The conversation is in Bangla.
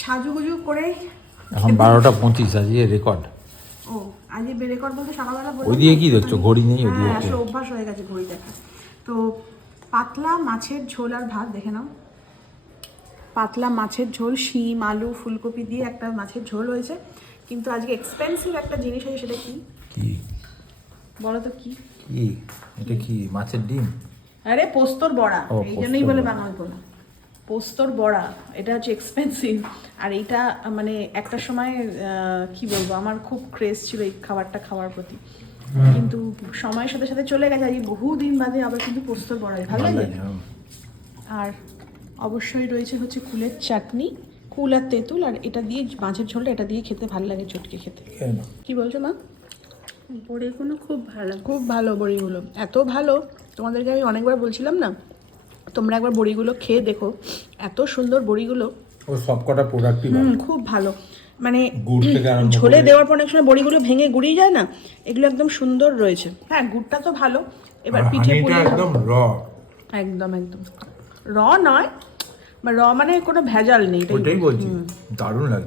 সাজুগুজু করে এখন 12:25 আজকে রেকর্ড। ও আজকে রেকর্ড বলতে সকালবেলা বললাম। ওইদিকে কি দেখছো? ঘড়ি নেই ওইদিকে? আসলে অভ্যাস হয়ে গেছে ঘড়ি দেখা। তো পাতলা মাছের ঝোল আর ভাত দেখে নাও। পাতলা মাছের ঝোল, শিম আলু ফুলকপি দিয়ে একটা মাছের ঝোল হয়েছে। কিন্তু আজকে এক্সপেন্সিভ একটা জিনিস আছে, সেটা কি কি বলো তো? কি কি এটা? কি মাছের ডিম? আরে পোস্তর বড়া, ও, এই জন্যই পোস্তর বলে বড়া। বাঙাল বলা। পোস্তর বড়া, এটা হচ্ছে এক্সপেন্সিভ। আর এইটা মানে একটা সময় কি বলবো, আমার খুব ক্রেজ ছিল এই খাবারটা খাওয়ার প্রতি, কিন্তু সময়ের সাথে সাথে চলে গেছে। আজকে বহুদিন বাদে আবার কিন্তু পোস্তর বড়া ভালো লাগে। আর অবশ্যই রয়েছে হচ্ছে কুলের চাটনি, কুল আর তেঁতুল, আর এটা দিয়ে মাছের ঝোলটা, এটা দিয়ে খেতে ভালো লাগে চটকে খেতে। কি বলছো মা? বড়িগুলো খুব ভালো, খুব ভালো বড়িগুলো, এত ভালো তোমাদেরকে আমি অনেকবার বলছিলাম না, তোমরা একবার বড়িগুলো খেয়ে দেখো, এত সুন্দর বড়িগুলো। ও সবকটা প্রোডাক্টই খুব ভালো, মানে গুড় থেকে আরম্ভ ঝোলে করে। দেওয়ার পর অনেক সময় বড়িগুলো ভেঙে গুড়িয়ে যায় না, এগুলো একদম সুন্দর রয়েছে। হ্যাঁ, গুড়টা তো ভালো। এবার পিঠে পুলি একদম র, একদম একদম র নয়, বা র মানে কোনো ভেজাল নেই, ওইটাই বলছি, দারুণ লাগে।